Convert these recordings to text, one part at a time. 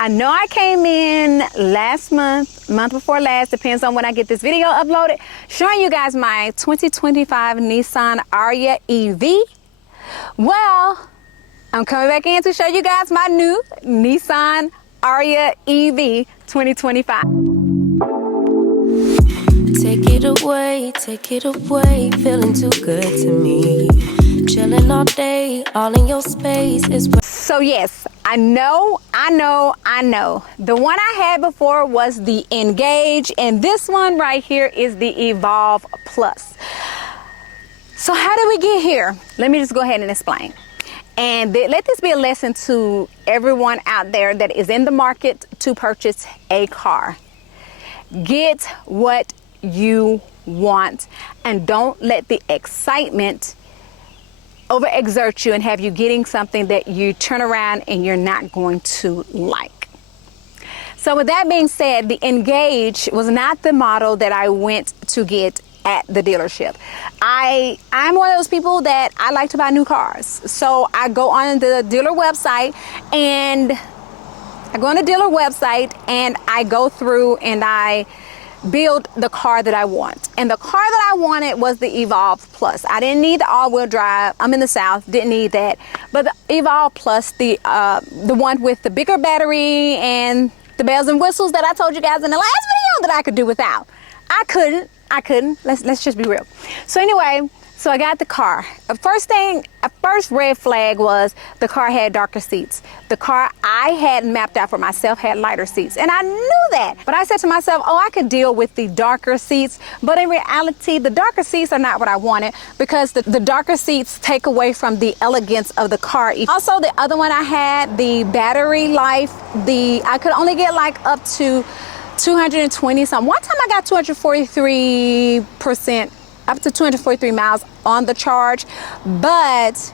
I know I came in last month before last, depends on when I get this video uploaded, showing you guys my 2025 Nissan Ariya EV. Well, I'm coming back in to show you guys my new Nissan Ariya EV 2025. Take it away, feeling too good to me. Chilling all day, all in your space is what. So yes, I know. The one I had before was the Engage, and this one right here is the Evolve Plus. So how did we get here? Let me just go ahead and explain. And let this be a lesson to everyone out there that is in the market to purchase a car. Get what you want, and don't let the excitement overexert you and have you getting something that you turn around and you're not going to like. So with that being said, the Engage was not the model that I went to get at the dealership. I'm one of those people that I like to buy new cars. So I go on the dealer website and I go through and I build the car that I want. And the car that I wanted was the Evolve Plus. I didn't need the all-wheel drive. I'm in the South, didn't need that. But the Evolve Plus, the one with the bigger battery and the bells and whistles that I told you guys in the last video that I could do without. I couldn't. Let's just be real. So anyway, so I got the car. A first red flag was the car had darker seats. The car I had mapped out for myself had lighter seats, and I knew that. But I said to myself, oh, I could deal with the darker seats. But in reality, the darker seats are not what I wanted, because the darker seats take away from the elegance of the car. Also, the other one I had, the battery life, I could only get like up to 220 something. One time I got 243%, up to 243 miles on the charge, but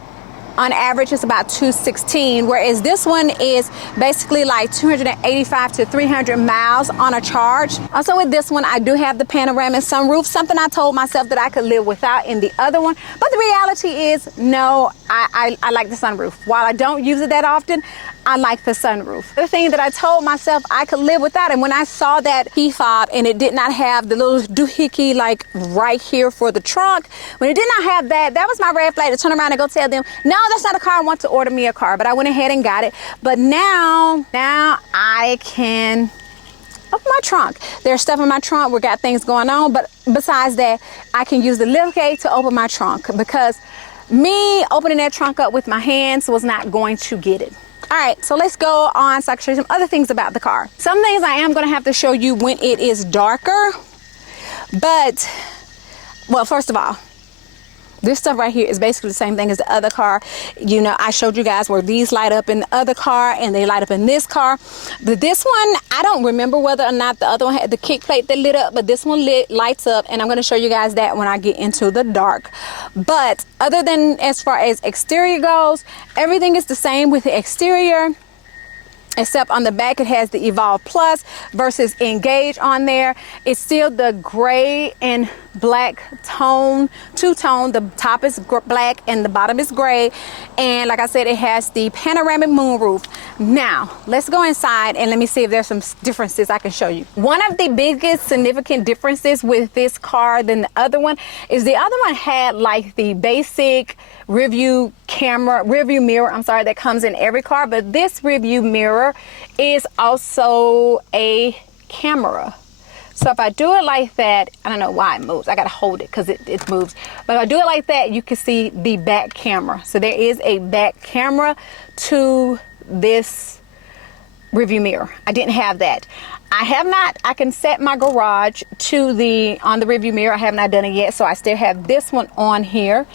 on average it's about 216, whereas this one is basically like 285 to 300 miles on a charge. Also with this one, I do have the panoramic sunroof, something I told myself that I could live without in the other one, but the reality is no, I like the sunroof. While I don't use it that often, I like the sunroof. The thing that I told myself I could live without, and when I saw that key fob and it did not have the little doohickey like right here for the trunk, when it did not have that, that was my red flag to turn around and go tell them, no, that's not a car, I want to order me a car. But I went ahead and got it. But now I can open my trunk. There's stuff in my trunk, we got things going on, but besides that, I can use the lift gate to open my trunk, because me opening that trunk up with my hands was not going to get it. All right, so let's go on so I can show you some other things about the car. Some things I am going to have to show you when it is darker. But, well, first of all, this stuff right here is basically the same thing as the other car. You know, I showed you guys where these light up in the other car and they light up in this car. But this one, I don't remember whether or not the other one had the kick plate that lit up, but this one lights up, and I'm going to show you guys that when I get into the dark. But other than as far as exterior goes, everything is the same with the exterior, except on the back it has the Evolve Plus versus Engage on there. It's still the gray and black tone, two-tone. The top is black and the bottom is gray, and like I said, it has the panoramic moonroof. Now let's go inside and let me see if there's some differences I can show you. One of the biggest significant differences with this car than the other one is the other one had like the basic rear view mirror, I'm sorry, that comes in every car, but this rear view mirror is also a camera. So if I do it like that, I don't know why it moves. I gotta hold it because it moves. But if I do it like that, you can see the back camera. So there is a back camera to this rearview mirror. I didn't have that. I can set my garage on the rearview mirror. I have not done it yet, so I still have this one on here.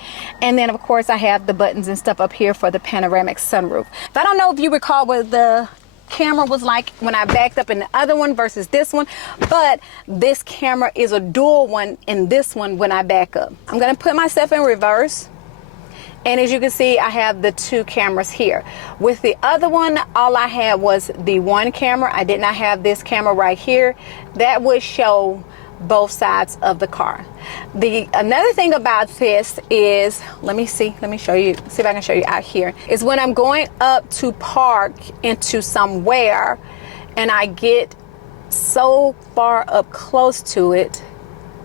And then of course I have the buttons and stuff up here for the panoramic sunroof. I don't know if you recall what the camera was like when I backed up in the other one versus this one, but this camera is a dual one in this one when I back up. I'm gonna put myself in reverse, and as you can see, I have the two cameras here. With the other one, all I had was the one camera. I did not have this camera right here that would show both sides of the car. Another thing about this is, let me show you, see if I can show you out here, is when I'm going up to park into somewhere, and I get so far up close to it.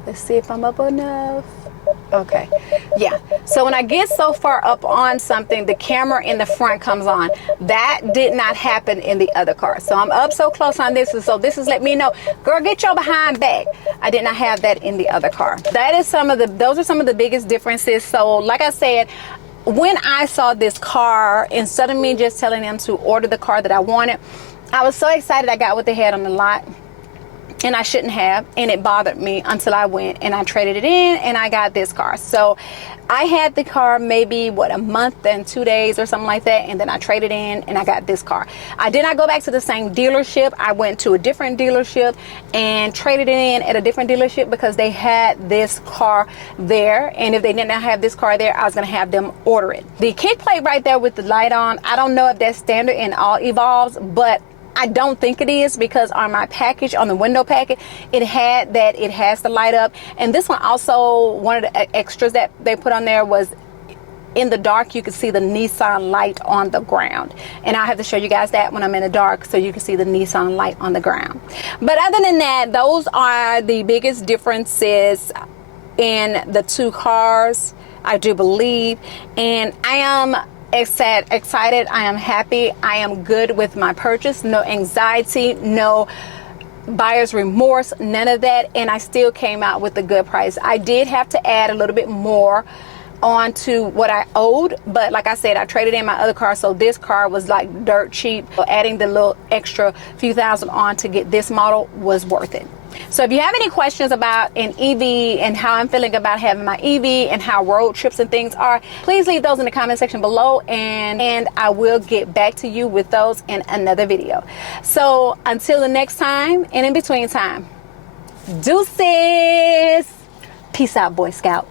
Let's see if I'm up enough. Okay, yeah. So when I get so far up on something, the camera in the front comes on. That did not happen in the other car. So I'm up so close on this, and so this is letting me know, girl, get your behind back. I did not have that in the other car. Those are some of the biggest differences. So like I said, when I saw this car, instead of me just telling them to order the car that I wanted, I was so excited I got what they had on the lot. And I shouldn't have, and it bothered me until I went and I traded it in and I got this car. So I had the car maybe a month and 2 days or something like that, and then I traded in and I got this car. I did not go back to the same dealership. I went to a different dealership and traded it in at a different dealership because they had this car there, and if they did not have this car there, I was going to have them order it. The kick plate right there with the light on, I don't know if that's standard in all Evolves, but I don't think it is, because on my package, on the window packet, it has the light up. And this one also, one of the extras that they put on there was in the dark, you can see the Nissan light on the ground. And I'll have to show you guys that when I'm in the dark, so you can see the Nissan light on the ground. But other than that, those are the biggest differences in the two cars, I do believe. And I am excited. I am happy. I am good with my purchase. No anxiety, no buyer's remorse, none of that. And I still came out with a good price. I did have to add a little bit more onto what I owed, but like I said, I traded in my other car, so this car was like dirt cheap. So adding the little extra few thousand on to get this model was worth it. So if you have any questions about an EV and how I'm feeling about having my EV and how road trips and things are, please leave those in the comment section below, and I will get back to you with those in another video. So until the next time, and in between time, deuces. Peace out, Boy Scout.